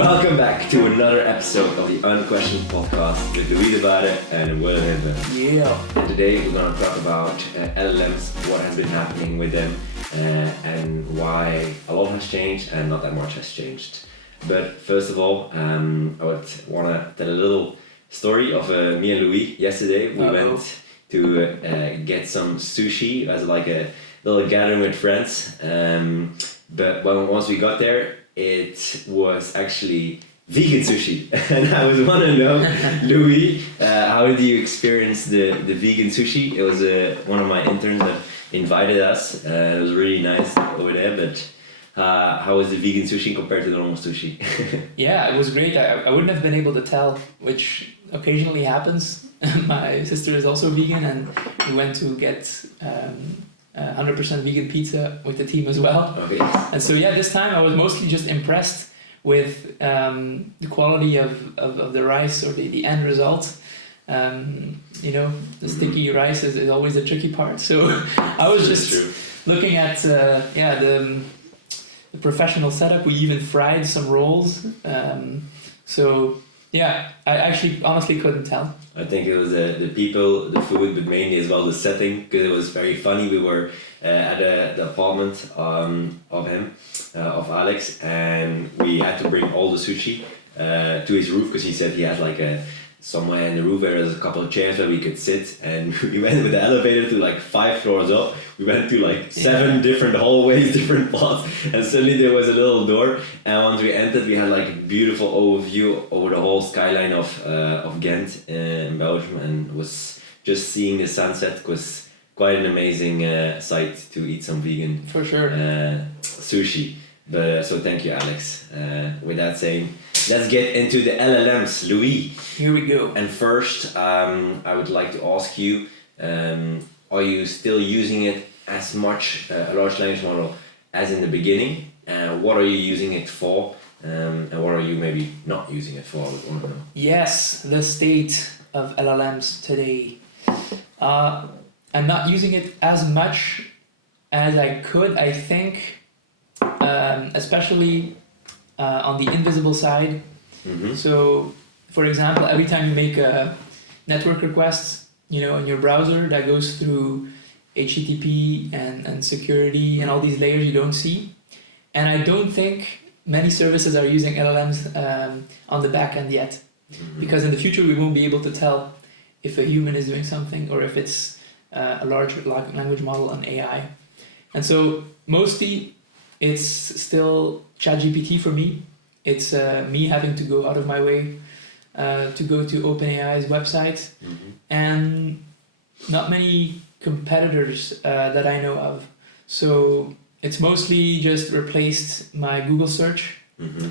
Welcome back to another episode of the Unquestioned Podcast with Debaere and Willem. Yeah. And today we're going to talk about LLMs, what has been happening with them, and why a lot has changed and not that much has changed. But first of all, I would want to tell a little story of me and Louis. Yesterday we went to get some sushi as like a little gathering with friends. But once we got there, it was actually vegan sushi. And I was want to know, Louis, how did you experience the vegan sushi? It was one of my interns that invited us. It was really nice over there, but how was the vegan sushi compared to the normal sushi? Yeah, it was great. I wouldn't have been able to tell, which occasionally happens. My sister is also vegan, and we went to get 100% vegan pizza with the team as well. Okay. And so yeah, this time I was mostly just impressed with the quality of the rice or the end result. The sticky rice is always the tricky part. So I was just looking at the professional setup. We even fried some rolls. I actually honestly couldn't tell. I think it was the people, the food, but mainly as well the setting, because it was very funny. We were at the apartment of Alex, and we had to bring all the sushi to his roof, because he said he had like somewhere in the roof where there's a couple of chairs where we could sit, and we went with the elevator to like 5 floors up. We went to like 7 different hallways, different plots, and suddenly there was a little door, and once we entered we had like a beautiful overview over the whole skyline of Ghent in Belgium, and was just seeing the sunset was quite an amazing sight to eat some vegan for sure sushi. But so thank you, Alex. With that saying, let's get into the LLMs, Louis. Here we go. And first, I would like to ask you, are you still using it as much, a large language model, as in the beginning? What are you using it for? And what are you maybe not using it for? I would want to know. Yes, the state of LLMs today. I'm not using it as much as I could, I think, especially on the invisible side. Mm-hmm. So, for example, every time you make a network request, in your browser, that goes through HTTP and security and all these layers you don't see. And I don't think many services are using LLMs on the back end yet. Mm-hmm. Because in the future we won't be able to tell if a human is doing something or if it's a large language model, an AI. And so mostly it's still ChatGPT for me. It's me having to go out of my way to go to OpenAI's website, mm-hmm. and not many competitors that I know of. So it's mostly just replaced my Google search. Mm-hmm.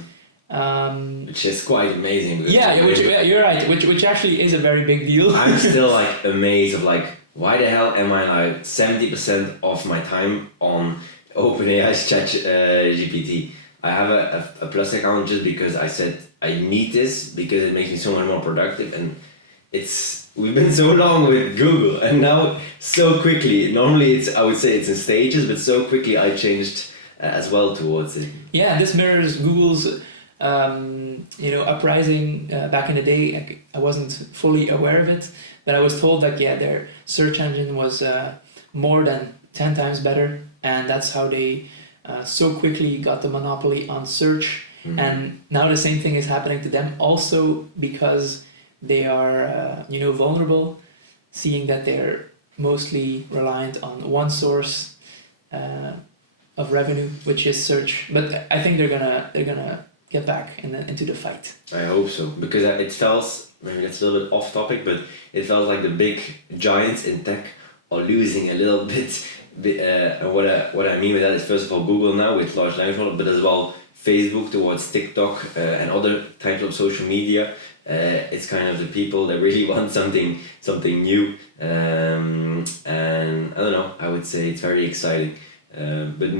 Which is quite amazing. You're right. Which actually is a very big deal. I'm still like amazed of like, why the hell am I like 70% of my time on OpenAI's ChatGPT? I have a Plus account just because I said I need this because it makes me so much more productive, and we've been so long with Google, and now so quickly. Normally I would say it's in stages, but so quickly I changed as well towards it. Yeah, this mirrors Google's uprising back in the day. I wasn't fully aware of it, but I was told that their search engine was more than 10 times better, and that's how they so quickly got the monopoly on search. Mm-hmm. And now the same thing is happening to them, also because they are vulnerable, seeing that they're mostly reliant on one source of revenue, which is search. But I think they're gonna get back into the fight. I hope so, because it feels, maybe that's a little bit off topic, but it feels like the big giants in tech are losing a little bit. What I mean by that is, first of all, Google now with large language model, but as well Facebook towards TikTok and other types of social media. It's kind of the people that really want something new, and I don't know, I would say it's very exciting. But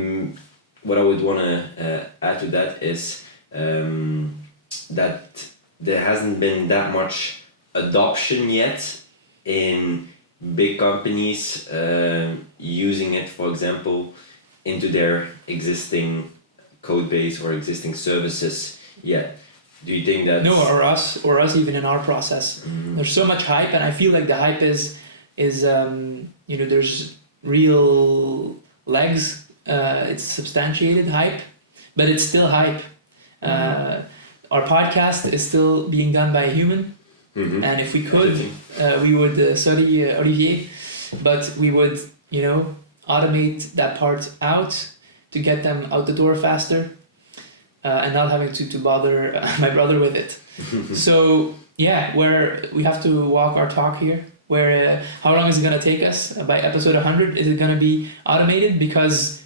what I would want to add to that is that there hasn't been that much adoption yet in big companies using it, for example, into their existing code base or existing services yet. Do you think that? No, or us even in our process. There's so much hype, and I feel like the hype is there's real legs. It's substantiated hype, but it's still hype. Our podcast is still being done by a human, and if we could, we would sorry Olivier, but we would automate that part out to get them out the door faster. And not having to bother my brother with it. So yeah, where we have to walk our talk here. Where how long is it going to take us? By episode 100, is it going to be automated? Because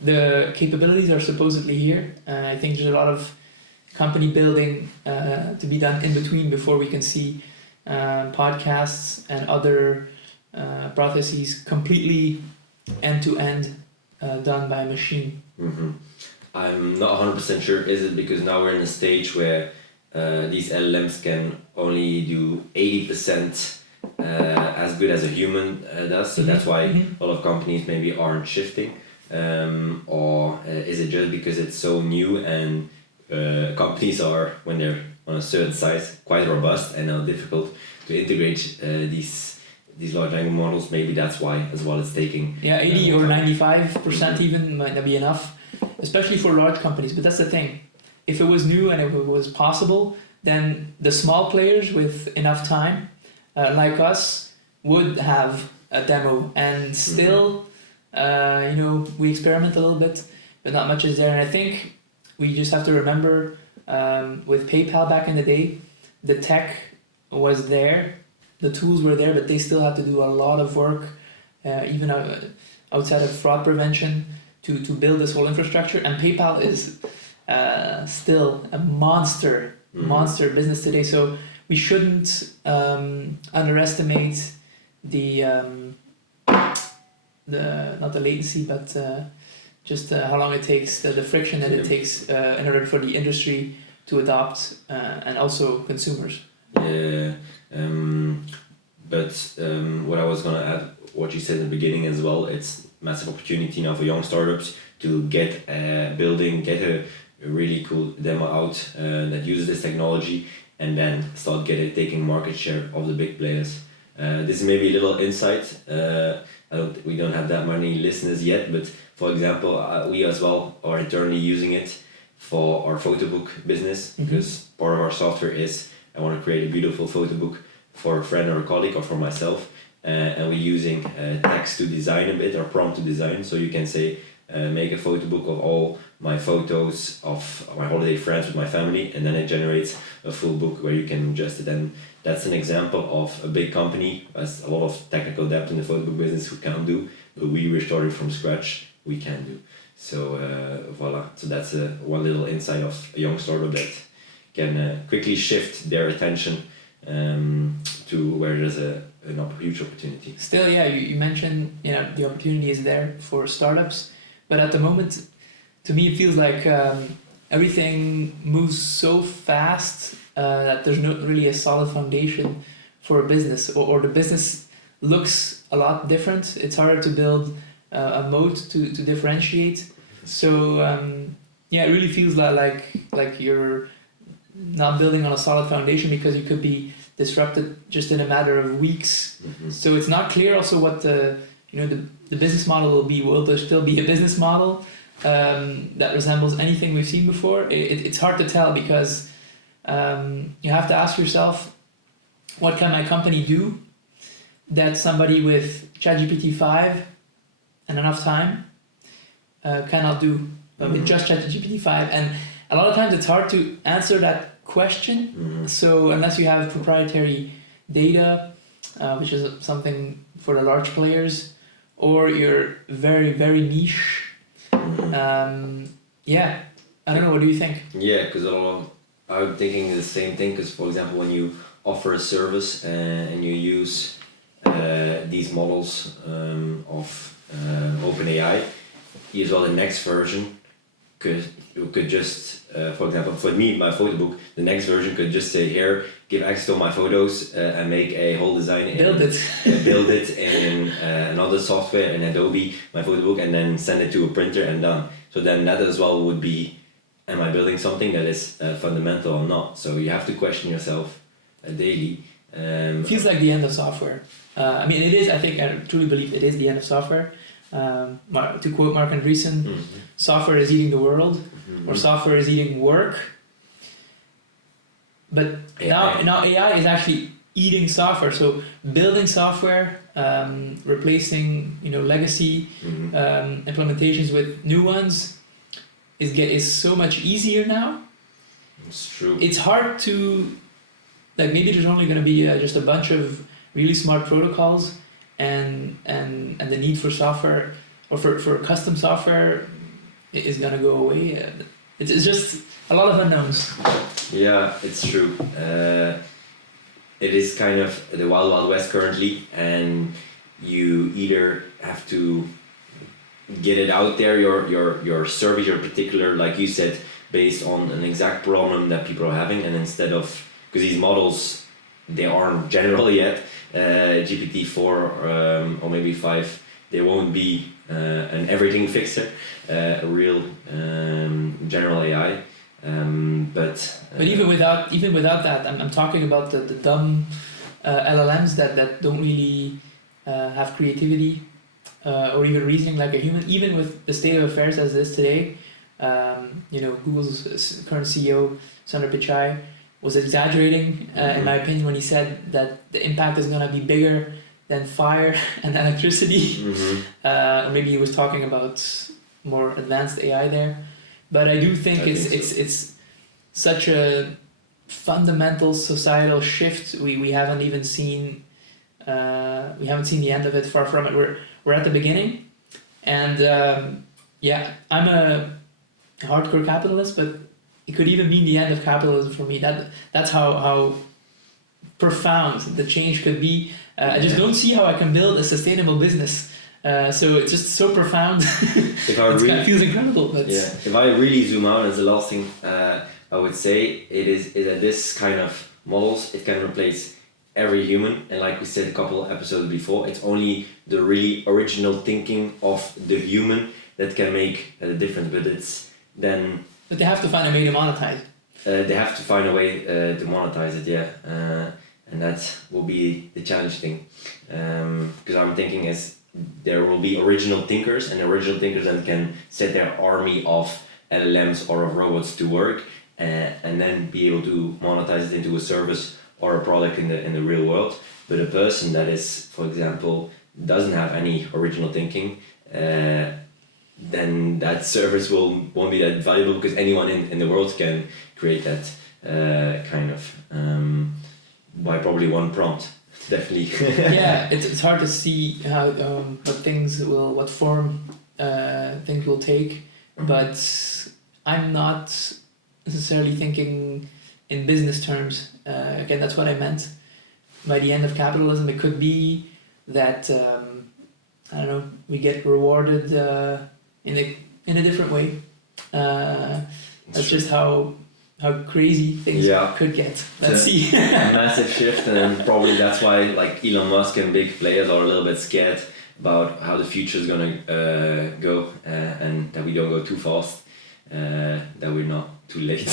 the capabilities are supposedly here. I think there's a lot of company building to be done in between before we can see podcasts and other processes completely end-to-end done by a machine. I'm not 100% sure. Is it because now we're in a stage where these LLMs can only do 80% as good as a human does, so that's why a lot of companies maybe aren't shifting? Or is it just because it's so new and companies are, when they're on a certain size, quite robust and now difficult to integrate these large language models? Maybe that's why as well it's taking 80 or 95% even might not be enough. Especially for large companies, but that's the thing. If it was new and if it was possible, then the small players with enough time, like us, would have a demo. And still, we experiment a little bit, but not much is there. And I think we just have to remember, with PayPal back in the day, the tech was there, the tools were there, but they still had to do a lot of work, even outside of fraud prevention, to build this whole infrastructure. And PayPal is still a monster business today. So we shouldn't underestimate the not the latency, but just how long it takes, the friction that it takes in order for the industry to adopt and also consumers. Yeah, but what I was gonna add, what you said in the beginning as well, it's massive opportunity now for young startups to get a really cool demo out that uses this technology and then start taking market share of the big players. This is maybe a little insight. We don't have that many listeners yet, but for example, we as well are internally using it for our photo book business, because part of our software is I want to create a beautiful photo book for a friend or a colleague or for myself. And we're using text to design a bit, or prompt to design. So you can say, make a photo book of all my photos of my holiday friends with my family, and then it generates a full book where you can adjust it. And that's an example of a big company has a lot of technical depth in the photo book business who can't do, but we were starting from scratch, we can do. So voila. So that's one little insight of a young startup that can quickly shift their attention to where there's a huge opportunity. Still, yeah, you mentioned the opportunity is there for startups, but at the moment, to me, it feels like everything moves so fast that there's not really a solid foundation for a business, or the business looks a lot different. It's harder to build a moat to differentiate. So it really feels like you're not building on a solid foundation, because you could be disrupted just in a matter of weeks. So it's not clear also what the business model will be. Will there still be a business model that resembles anything we've seen before? It's hard to tell, because you have to ask yourself, what can my company do that somebody with ChatGPT 5 and enough time cannot do with just ChatGPT 5? And a lot of times it's hard to answer that question. So unless you have proprietary data, which is something for the large players, or you're very, very niche, I don't know, what do you think? Yeah, because I'm thinking the same thing, because for example, when you offer a service and you use these models of OpenAI, as well the next version could just, for example, for me, my photo book, the next version could just say, here, give access to my photos and make a whole design. Build it in another software, in Adobe, my photo book, and then send it to a printer and done. So then that as well would be am I building something that is fundamental or not? So you have to question yourself daily. Feels like the end of software. I mean, it is. I think I truly believe it is the end of software. To quote Mark Andreessen, software is eating the world, or software is eating work. But now AI is actually eating software. So building software, replacing legacy implementations with new ones is so much easier now. It's true. It's hard to maybe there's only going to be just a bunch of really smart protocols, and the need for software or for custom software is going to go away. It's just a lot of unknowns. Yeah, it's true. It is kind of the wild west currently, and you either have to get it out there, your service, your particular, like you said, based on an exact problem that people are having, and instead of, because these models, they aren't general yet, GPT-4 or maybe 5, they won't be an everything fixer, a real general AI. But even without that, I'm talking about the dumb LLMs that don't really have creativity or even reasoning like a human. Even with the state of affairs as it is today, Google's current CEO Sundar Pichai was exaggerating, in my opinion, when he said that the impact is going to be bigger than fire and electricity. Or maybe he was talking about more advanced AI there. But I do think it's such a fundamental societal shift. We haven't even seen the end of it. Far from it. We're at the beginning, and I'm a hardcore capitalist, but it could even mean the end of capitalism for me. That's how profound the change could be. I just don't see how I can build a sustainable business. So it's just so profound. It feels incredible. But if I really zoom out, as the last thing I would say, it is that this kind of models, it can replace every human, and like we said a couple of episodes before, it's only the really original thinking of the human that can make a difference. But they have to find a way to monetize. They have to find a way to monetize it, and that will be the challenge thing. Because I'm thinking there will be original thinkers, and original thinkers then can set their army of LLMs or of robots to work, and then be able to monetize it into a service or a product in the real world. But a person that is, for example, doesn't have any original thinking, then that service won't be that valuable, because anyone in the world can create that kind of by probably one prompt. Definitely. It's hard to see how what form things will take, but I'm not necessarily thinking in business terms. Again, that's what I meant by the end of capitalism. It could be that we get rewarded in a different way. That's just how crazy things could get. Let's see. A massive shift, and then probably that's why like Elon Musk and big players are a little bit scared about how the future is gonna go, and that we don't go too fast, that we're not too late.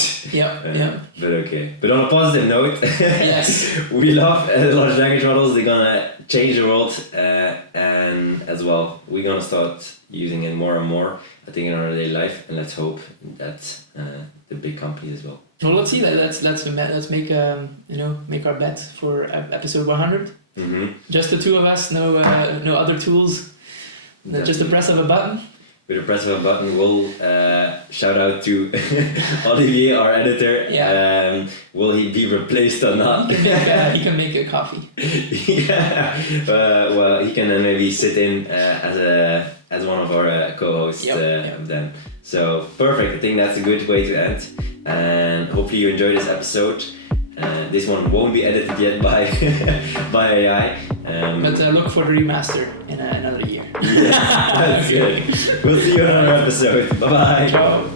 But okay. But on a positive note, yes, we love large language models. They're gonna change the world, and as well, we're gonna start using it more and more, I think, in our daily life, and let's hope that the big companies as well. Well, let's see. Let's make our bet for episode 100. Just the two of us, no other tools. Just the press of a button. With the press of a button, we'll shout out to Olivier, our editor. Will he be replaced or not? He can make a coffee. Well, he can maybe sit in as one of our co-hosts then. So perfect. I think that's a good way to end, and hopefully you enjoyed this episode. This one won't be edited yet by AI. But look for the remaster in another year. That's good. We'll see you on another episode. Bye bye. Ciao.